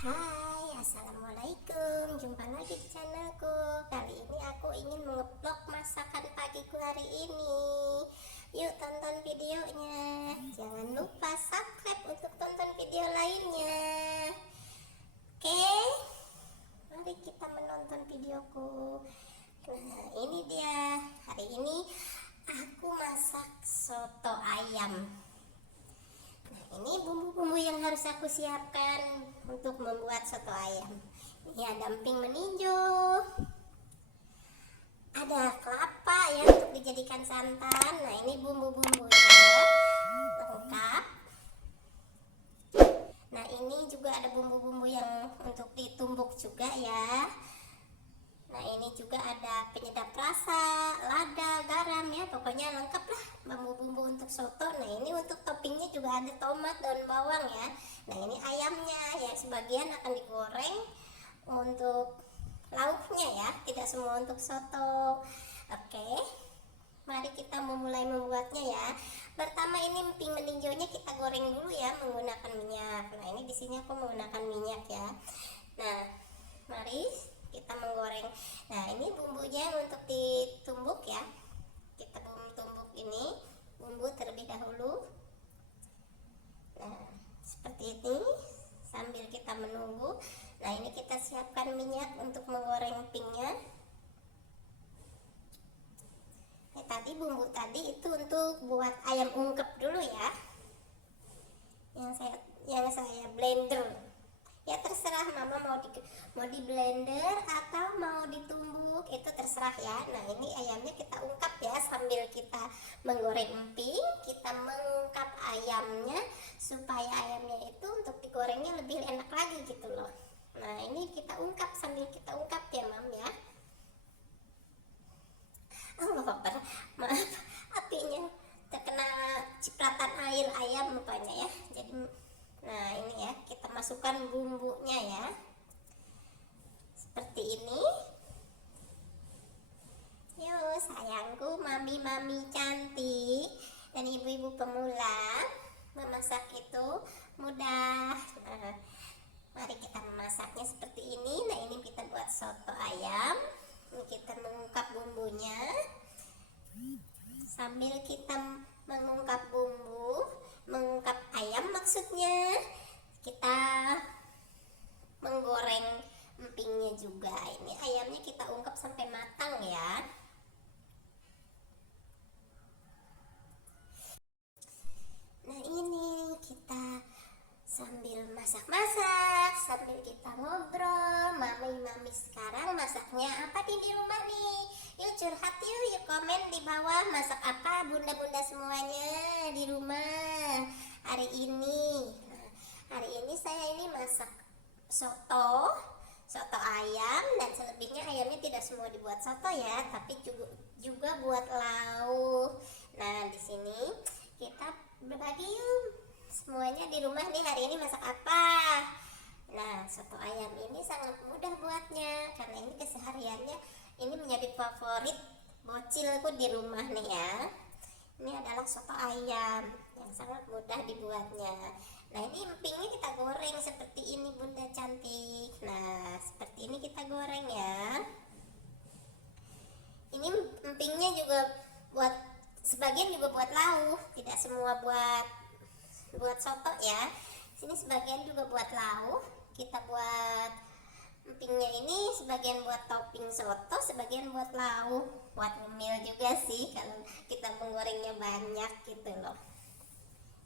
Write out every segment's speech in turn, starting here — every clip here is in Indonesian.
Hai, assalamualaikum. Jumpa lagi di channelku. Kali ini aku ingin nge-vlog masakan pagiku hari ini. Yuk tonton videonya. Jangan lupa subscribe untuk tonton video lainnya. Oke, mari kita menonton videoku. Nah, ini dia. Hari ini aku masak soto ayam. Ini bumbu-bumbu yang harus aku siapkan untuk membuat soto ayam. Ini ada emping meninjau, ada kelapa ya untuk dijadikan santan. Nah, ini bumbu-bumbunya lengkap. Nah, ini juga ada bumbu-bumbu yang untuk ditumbuk juga ya. Nah, ini juga ada penyedap rasa, lada, garam ya, pokoknya lengkap lah bumbu-bumbu untuk soto. Nah, ini untuk toppingnya juga ada tomat, daun bawang ya. Nah, ini ayamnya ya, sebagian akan digoreng untuk lauknya ya, tidak semua untuk soto. Oke, mari kita memulai membuatnya ya. Pertama ini emping meninjaunya kita goreng dulu ya menggunakan minyak. Nah, ini di sini aku menggunakan minyak ya. Nah, mari kita menggoreng. Nah, ini bumbunya untuk ditumbuk ya. Kita tumbuk ini bumbu terlebih dahulu. Nah, seperti ini sambil kita menunggu. Nah, ini kita siapkan minyak untuk menggoreng empingnya. Tadi bumbu tadi itu untuk buat ayam ungkep dulu ya. Yang saya blender. Ya terserah mama mau di blender atau mau ditumbuk, itu terserah ya. Nah, ini ayamnya kita ungkap ya sambil kita menggoreng emping, kita mengungkap ayamnya supaya ayamnya itu untuk digorengnya lebih enak lagi gitu loh. Nah, ini kita ungkap sambil kita ungkap ya mam ya. Allah Akbar, maaf apinya terkena cipratan air ayam rupanya ya. Jadi nah, ini ya kita masukkan bumbunya ya seperti ini. Yuk sayangku, mami-mami cantik dan ibu-ibu pemula, memasak itu mudah. Nah, mari kita memasaknya seperti ini. Nah, ini kita buat soto ayam. Ini kita mengungkap bumbunya sambil kita mengungkap bumbu, mengungkap ayam maksudnya, kita menggoreng empingnya juga. Ini ayamnya kita ungkap sampai matang ya. Nah, ini kita sambil masak-masak, sambil kita ngobrol. Mami-mami sekarang masaknya apa di rumah nih? Yuk curhat yuk komen di bawah, masak apa bunda-bunda semuanya di rumah hari ini. Nah, hari ini saya ini masak soto ayam, dan selebihnya ayamnya tidak semua dibuat soto ya, tapi juga buat lauk. Nah, di sini kita berbagi yuk semuanya di rumah nih hari ini masak apa. Nah, soto ayam ini sangat mudah buatnya karena ini kesehariannya ini menjadi favorit bocilku di rumah nih ya. Ini adalah soto ayam yang sangat mudah dibuatnya. Nah, ini empingnya kita goreng seperti ini bunda cantik. Nah, seperti ini kita goreng ya. Ini empingnya juga buat sebagian juga buat lauk, tidak semua buat soto ya. Sini sebagian juga buat lauk. Kita buat empingnya ini sebagian buat topping soto, sebagian buat lauk, buat ngemil juga sih kalau kita menggorengnya banyak gitu loh.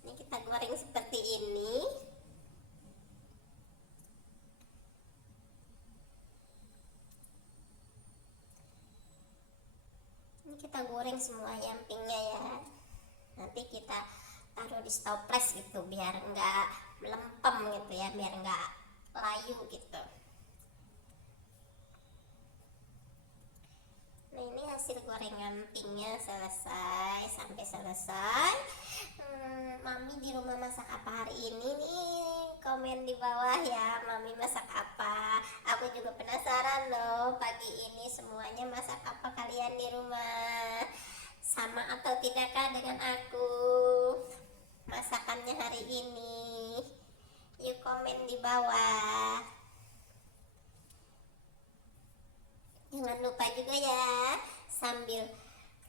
Ini kita goreng seperti ini. Ini kita goreng semua empingnya ya. Nanti kita taruh di stoples gitu biar enggak melempem gitu ya, biar enggak layu gitu. Nah, ini hasil gorengan empingnya sampai selesai. Mami di rumah masak apa hari ini nih? Komen di bawah ya, mami masak apa? Aku juga penasaran loh, pagi ini semuanya masak apa kalian di rumah? Sama atau tidakkah dengan aku masakannya hari ini? Yuk komen di bawah. Jangan lupa juga ya, sambil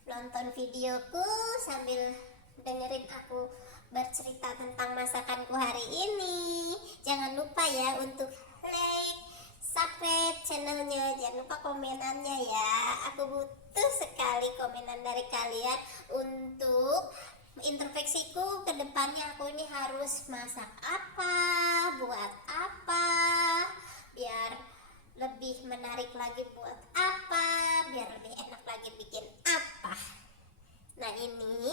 nonton videoku, sambil dengerin aku bercerita tentang masakanku hari ini. Jangan lupa ya untuk like, subscribe channelnya. Jangan lupa komenannya ya. Aku butuh sekali komenan dari kalian untuk introspeksiku ke depannya. Aku ini harus masak apa, buat apa, biar lebih menarik lagi, buat apa, biar lebih enak lagi bikin apa. Nah ini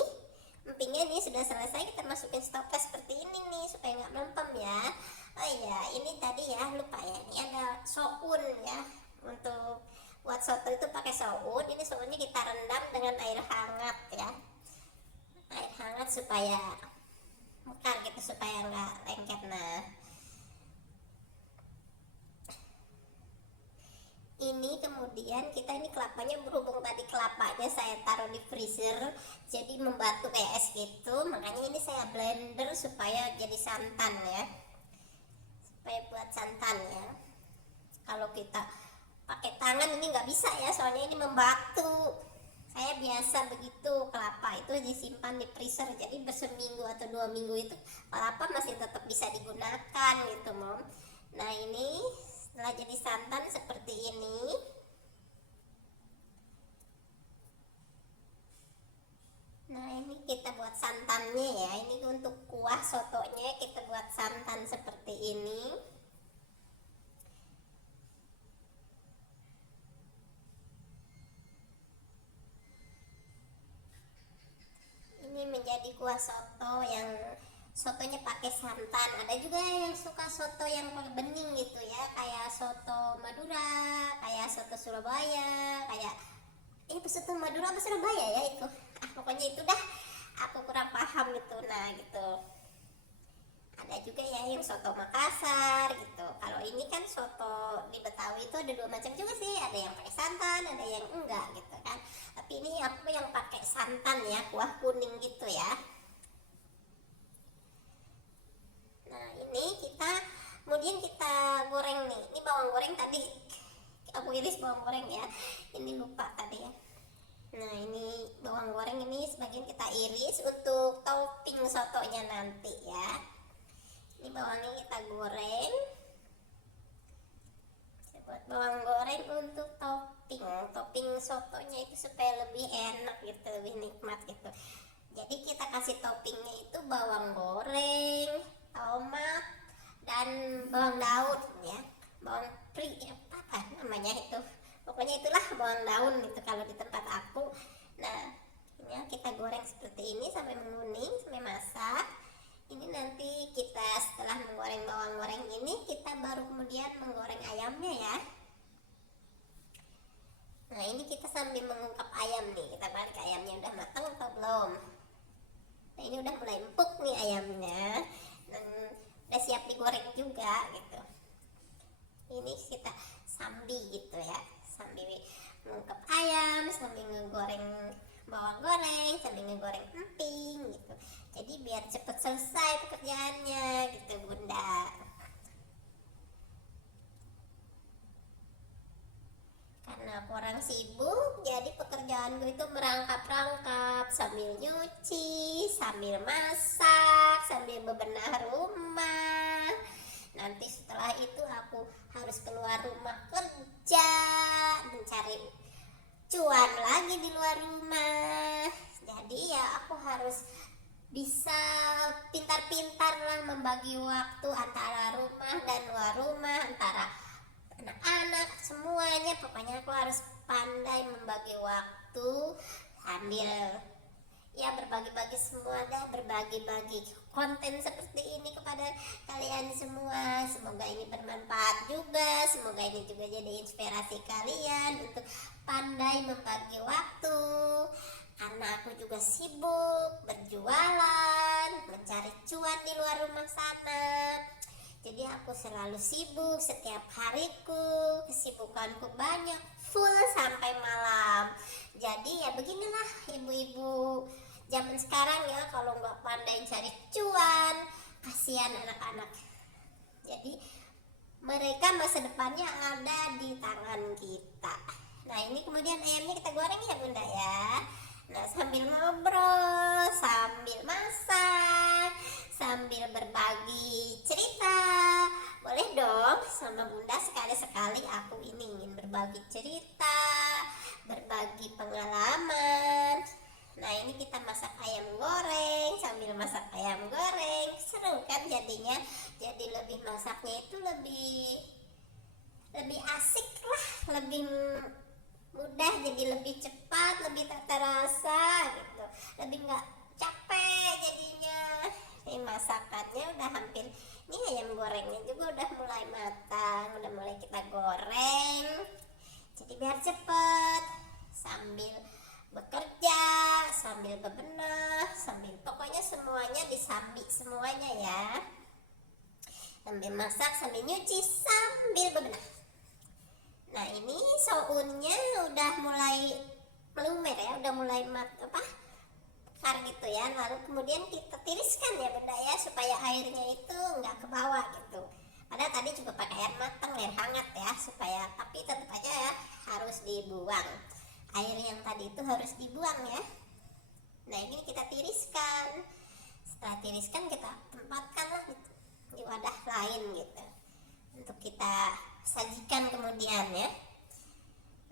empingnya ini sudah selesai, kita masukin stoples seperti ini nih supaya nggak melempem ya. Oh iya, ini tadi ya lupa ya, ini ada soun ya. Untuk buat soto itu pakai soun. Ini sounnya kita rendam dengan air hangat ya, air hangat supaya mekar gitu, supaya nggak lengket. Nah ini kemudian kita ini kelapanya, berhubung tadi kelapanya saya taruh di freezer jadi membatu kayak es gitu, makanya ini saya blender supaya jadi santan ya, supaya buat santan ya. Kalau kita pakai tangan ini nggak bisa ya, soalnya ini membatu. Saya biasa begitu, kelapa itu disimpan di freezer, jadi berseminggu atau 2 minggu itu kelapa masih tetap bisa digunakan gitu Mom. Nah ini setelah jadi santan seperti ini, nah ini kita buat santannya ya. Ini untuk kuah sotonya kita buat santan seperti ini. Ini menjadi kuah soto yang sotonya pakai santan. Ada juga yang suka soto yang pakai bening gitu ya, kayak soto Madura, kayak soto Surabaya, kayak soto Madura apa Surabaya ya itu. Pokoknya itu dah, aku kurang paham gitu. Nah gitu. Ada juga ya yang soto Makassar gitu. Kalau ini kan soto di Betawi itu ada 2 macam juga sih, ada yang pakai santan, ada yang enggak gitu kan. Tapi ini aku yang pakai santan ya, kuah kuning gitu ya. Nah ini kita kemudian kita goreng nih. Ini bawang goreng tadi aku iris bawang goreng ya, ini lupa tadi ya. Nah ini bawang goreng ini sebagian kita iris untuk topping sotonya nanti ya. Ini bawangnya kita goreng, saya buat bawang goreng untuk topping sotonya itu supaya lebih enak gitu, lebih nikmat gitu. Jadi kita kasih toppingnya itu bawang goreng, tomat, dan bawang daun ya, bawang pri apa namanya itu, pokoknya itulah bawang daun itu kalau di tempat aku. Nah ini kita goreng seperti ini sampai menguning, sampai masak. Ini nanti kita setelah menggoreng bawang goreng ini, kita baru kemudian menggoreng ayamnya ya. Nah ini kita sambil mengungkap ayam nih, kita balik ayamnya udah matang atau belum. Nah ini udah mulai empuk nih ayamnya, dan udah siap digoreng juga gitu. Ini kita sambil gitu ya, sambil mengungkap ayam, sambil ngegoreng bawang goreng, sambil ngegoreng emping gitu. Jadi biar cepet selesai pekerjaannya gitu Bunda. Karena aku orang sibuk, jadi pekerjaan gue itu merangkap-rangkap, sambil nyuci, sambil masak, sambil bebenah rumah. Nanti setelah itu aku harus keluar rumah kerja, mencari cuan lagi di luar rumah. Jadi ya aku harus bisa pintar-pintar lah membagi waktu antara rumah dan luar rumah, antara anak-anak semuanya. Pokoknya aku harus pandai membagi waktu sambil ya berbagi-bagi semua dah, berbagi-bagi konten seperti ini kepada kalian semua. Semoga ini bermanfaat juga, semoga ini juga jadi inspirasi kalian untuk pandai membagi waktu. Karena aku juga sibuk berjualan, mencari cuan di luar rumah sana. Jadi aku selalu sibuk setiap hariku, kesibukanku banyak, full sampai malam. Jadi ya beginilah ibu-ibu zaman sekarang ya, kalau nggak pandai cari cuan, kasihan anak-anak. Jadi mereka masa depannya ada di tangan kita. Nah ini kemudian ayamnya kita goreng ya bunda ya. Nah sambil ngobrol, sambil masak, sambil berbagi cerita, boleh dong sama bunda sekali-sekali aku ini ingin berbagi cerita, berbagi pengalaman. Nah ini kita masak ayam goreng, sambil masak ayam goreng, seru kan jadinya. Jadi lebih masaknya itu lebih asik lah, lebih mudah, jadi lebih cepat, lebih tak terasa gitu, lebih nggak capek jadinya. Ini masakannya udah hampir, ini ayam gorengnya juga udah mulai matang, udah mulai kita goreng, jadi biar cepet sambil bekerja, sambil bebenah, sambil pokoknya semuanya disambi semuanya ya, sambil masak, sambil nyuci, sambil bebenah. Nah ini sounnya udah mulai melumer ya, udah mulai kar gitu ya. Lalu kemudian kita tiriskan ya bunda ya, supaya airnya itu nggak ke bawah gitu. Padahal tadi juga pakai air matang, air hangat ya, supaya, tapi tetap aja ya harus dibuang. Air yang tadi itu harus dibuang ya. Nah ini kita tiriskan. Setelah tiriskan kita tempatkan lah di wadah lain gitu, untuk kita sajikan kemudian ya.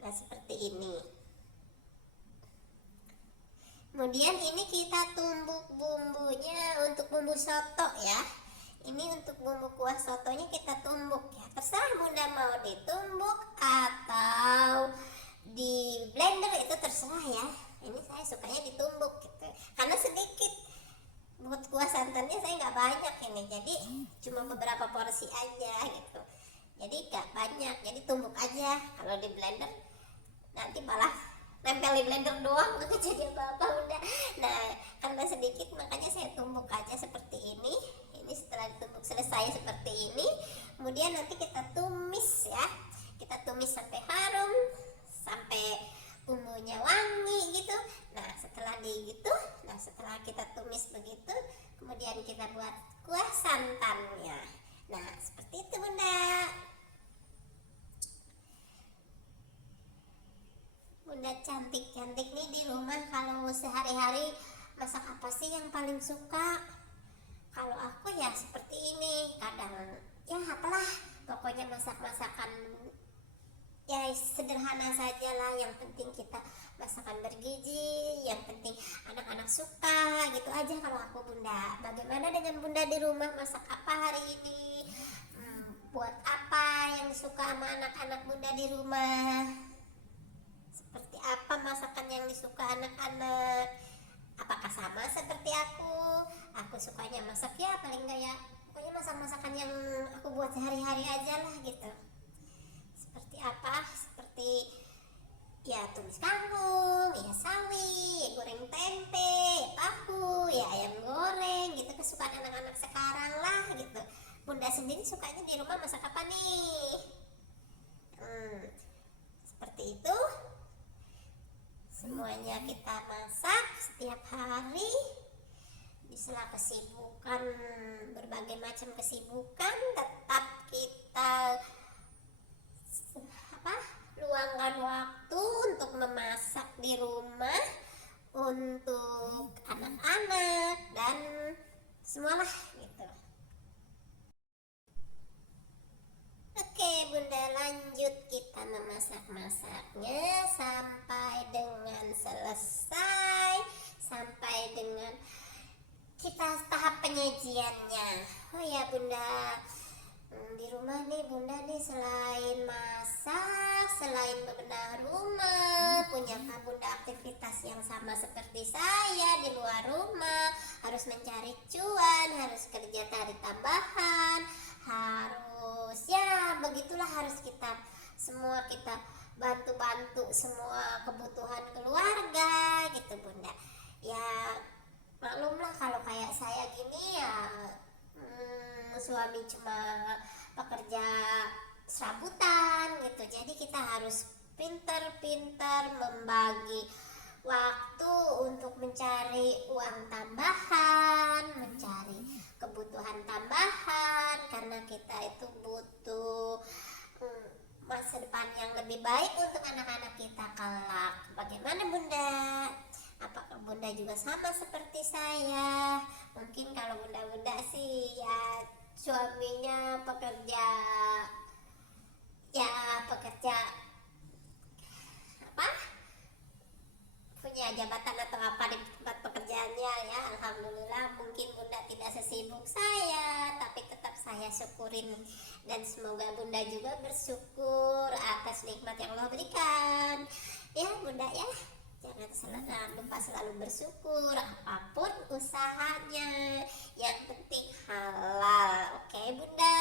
Nah seperti ini. Kemudian ini kita tumbuk bumbunya untuk bumbu soto ya. Ini untuk bumbu kuah sotonya kita tumbuk ya. Terserah bunda mau ditumbuk atau di blender, itu terserah ya. Ini saya sukanya ditumbuk gitu, karena sedikit. Buat kuah santannya saya nggak banyak ini, jadi cuma beberapa porsi aja gitu. Jadi gak banyak, jadi tumbuk aja. Kalau di blender nanti malah nempel di blender doang, nggak jadi apa-apa udah. Nah karena sedikit makanya saya tumbuk aja seperti ini. Ini setelah ditumbuk selesai seperti ini, kemudian nanti kita tumis ya. Kita tumis sampai harum, sampai bumbunya wangi gitu. Nah setelah setelah kita tumis begitu, kemudian kita buat kuah santannya. Nah seperti itu bunda. Bunda cantik-cantik nih di rumah, kalau sehari-hari masak apa sih yang paling suka? Kalau aku ya seperti ini, kadang ya apalah, pokoknya masak-masakan ya sederhana saja lah, yang penting kita masakan bergizi, yang penting anak-anak suka gitu aja kalau aku bunda. Bagaimana dengan bunda di rumah, masak apa hari ini? Buat apa yang suka sama anak-anak bunda di rumah? Seperti apa masakan yang disuka anak-anak? Apakah sama seperti aku? Aku sukanya masak ya paling enggak ya, pokoknya masak-masakan yang aku buat sehari-hari aja lah gitu. Seperti apa? Seperti ya tumis kangkung, ya sawi, ya goreng tempe, ya tahu, ya ayam goreng gitu, kesukaan anak-anak sekarang lah gitu. Bunda sendiri sukanya di rumah masak apa nih? Seperti itu. Semuanya kita masak setiap hari. Di sela kesibukan, berbagai macam kesibukan, tetap kita luangkan waktu untuk memasak di rumah untuk anak-anak dan semualah gitu. Oke bunda, lanjut kita memasak-masaknya sampai dengan selesai, sampai dengan kita tahap penyajiannya. Oh ya bunda, di rumah nih bunda nih selain masak, selain bebenah rumah, punyakah bunda aktivitas yang sama seperti saya di luar rumah? Harus mencari cuan, harus kerja cari tambahan, harus ya begitulah, harus kita semua kita bantu-bantu semua kebutuhan keluarga gitu bunda. Ya maklumlah kalau kayak saya gini ya, suami cuma pekerja serabutan gitu, jadi kita harus pintar-pintar membagi waktu untuk mencari uang tambahan, mencari kebutuhan tambahan, karena kita itu butuh masa depan yang lebih baik untuk anak-anak kita kelak. Bagaimana Bunda? Apakah Bunda juga sama seperti saya? Mungkin kalau Bunda-bunda sih ya suaminya pekerja, ya pekerja apa, punya jabatan atau apa di tempat pekerjaannya ya. Alhamdulillah mungkin Bunda tidak sesibuk saya, tapi tetap saya syukurin, dan semoga Bunda juga bersyukur atas nikmat yang Allah berikan ya Bunda ya. Jangan lupa selalu bersyukur apapun usahanya, yang penting halal. Oke Bunda.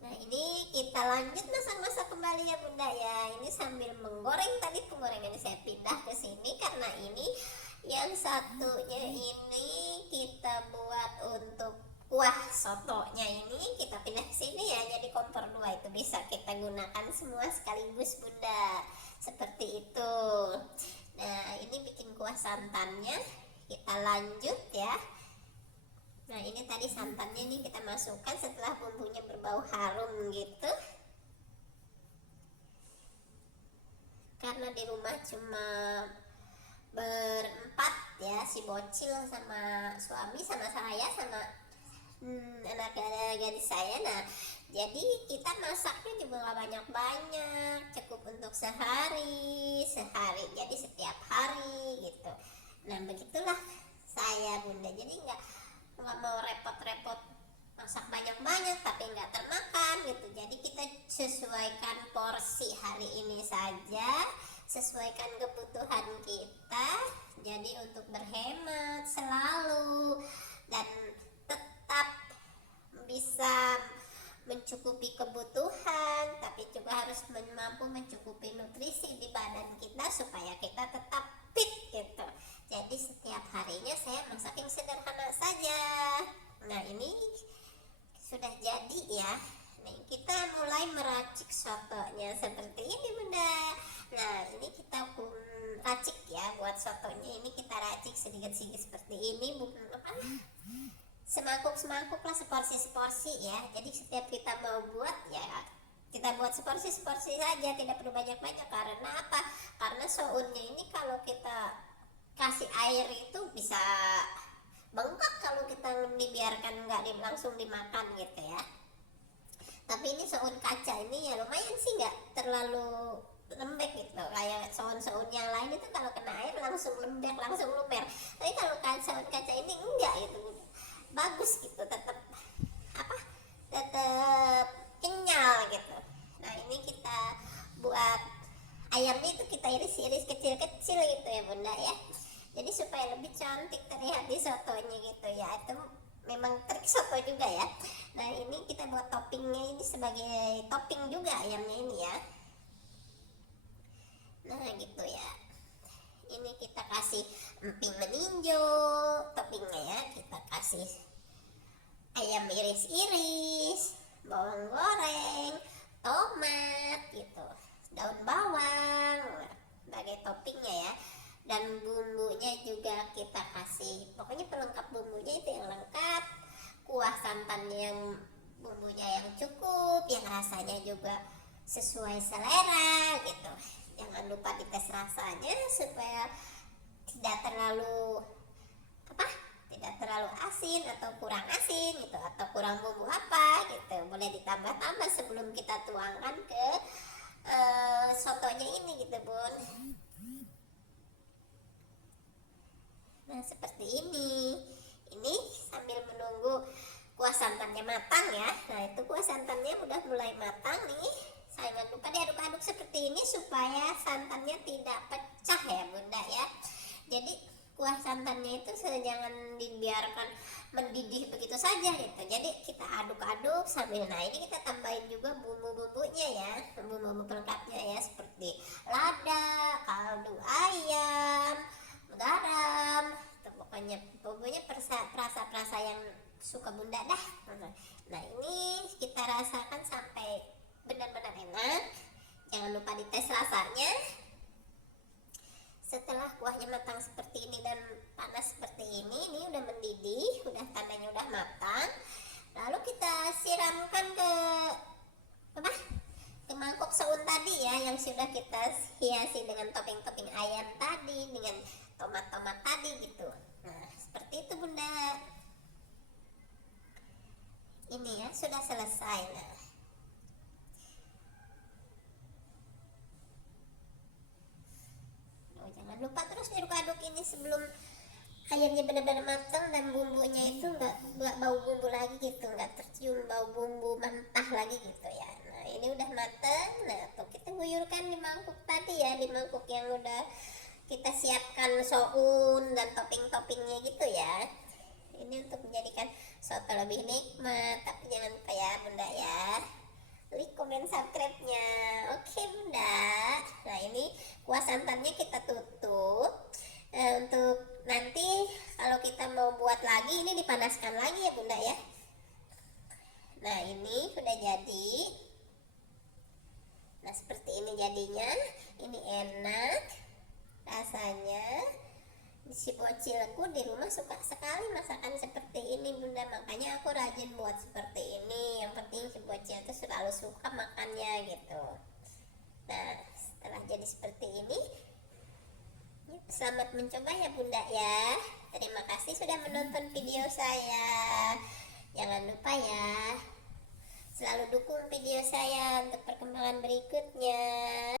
Nah ini kita lanjut masak-masak kembali ya Bunda ya. Ini sambil menggoreng, tadi penggorengan saya pindah ke sini karena ini yang satunya ini kita buat untuk kuah sotonya, ini kita pindah ke sini ya, jadi kompor 2 itu bisa kita gunakan semua sekaligus Bunda, seperti itu. Nah ini bikin kuah santannya, kita lanjut ya. Nah ini tadi santannya ini kita masukkan setelah bumbunya berbau harum gitu. Karena di rumah cuma berempat ya, si bocil sama suami sama saya sama anak gadis saya. Nah jadi kita masaknya juga gak banyak-banyak, cukup untuk sehari, jadi setiap hari gitu. Nah begitulah saya Bunda, jadi nggak mau repot-repot masak banyak-banyak tapi nggak termakan gitu. Jadi kita sesuaikan porsi hari ini saja, sesuaikan kebutuhan kita, jadi untuk berhemat selalu dan tetap bisa mencukupi kebutuhan, tapi juga harus mampu mencukupi nutrisi di badan kita supaya kita tetap fit gitu. Jadi setiap harinya saya masak yang sederhana saja. Nah ini sudah jadi ya. Nih kita mulai meracik sotonya seperti ini Bunda. Nah ini kita racik ya, buat sotonya ini kita racik sedikit-sedikit seperti ini, bukan apa, semangkuk-semangkuk lah, seporsi-seporsi ya. Jadi setiap kita mau buat ya kita buat seporsi-seporsi saja, tidak perlu banyak-banyak. Karena apa? Karena sounnya ini kalau kita kasih air itu bisa bengkak kalau kita dibiarkan nggak langsung dimakan gitu ya. Tapi ini soun kaca ini ya lumayan sih, nggak terlalu lembek gitu kayak soun-soun yang lain itu kalau kena air langsung lembek, langsung lumer. Tapi kalau soun kaca ini enggak gitu, bagus gitu, tetap kenyal gitu. Nah ini kita buat ayamnya itu kita iris-iris kecil-kecil gitu ya Bunda ya, jadi supaya lebih cantik terlihat di sotonya gitu ya. Itu memang trik soto juga ya. Nah ini kita buat toppingnya ini sebagai topping juga ayamnya ini ya. Nah gitu ya, ini kita kasih emping meninjo toppingnya ya. Kita kasih ayam iris-iris, bawang goreng, tomat gitu, daun bawang sebagai toppingnya ya. Dan bumbunya juga kita kasih, pokoknya pelengkap bumbunya itu yang lengkap. Kuah santannya yang bumbunya yang cukup, yang rasanya juga sesuai selera gitu. Jangan lupa dites rasanya supaya tidak terlalu tidak terlalu asin atau kurang asin gitu, atau kurang bumbu apa gitu. Boleh ditambah-tambah sebelum kita tuangkan ke sotonya ini gitu Bun. Nah seperti ini sambil menunggu kuah santannya matang ya. Nah itu kuah santannya udah mulai matang nih. Jangan lupa diaduk-aduk seperti ini supaya santannya tidak pecah ya Bunda ya. Jadi kuah santannya itu jangan dibiarkan mendidih begitu saja gitu. Jadi kita aduk-aduk sambil, nah ini kita tambahin juga bumbu-bumbunya ya, bumbu-bumbu pelengkapnya ya, seperti lada, kaldu ayam, garam, pokoknya bumbunya perasa yang suka Bunda dah. Nah ini kita rasakan sampai benar-benar enak. Jangan lupa dites rasanya. Setelah kuahnya matang seperti ini dan panas seperti ini udah mendidih, udah tandanya udah matang. siramkan ke apa, ke mangkok soun tadi ya, yang sudah kita hiasi dengan topping-topping ayam tadi, dengan tomat-tomat tadi gitu. Nah seperti itu bunda. Ini ya sudah selesai. Jangan lupa terus diaduk-aduk ini sebelum ayamnya benar-benar matang dan bumbunya itu nggak bau bumbu lagi gitu, nggak tercium bau bumbu mentah lagi gitu ya. Nah ini udah matang. Nah tuh kita guyurkan di mangkuk tadi ya, di mangkuk yang udah kita siapkan soun dan topping-toppingnya gitu ya. Ini untuk menjadikan soto lebih nikmat. Tapi jangan lupa ya bunda ya, like, komen, subscribe-nya. Oke bunda. Nah ini kuah santannya kita tutup. Untuk nanti kalau kita mau buat lagi ini dipanaskan lagi ya bunda ya. Nah ini sudah jadi. Nah seperti ini jadinya. Ini enak rasanya. Si bocilku di rumah suka sekali masakan seperti ini bunda, makanya aku rajin buat seperti ini. Yang penting si bocil itu selalu suka makannya gitu. Nah setelah jadi seperti ini, selamat mencoba ya bunda ya. Terima kasih sudah menonton video saya. Jangan lupa ya, selalu dukung video saya untuk perkembangan berikutnya.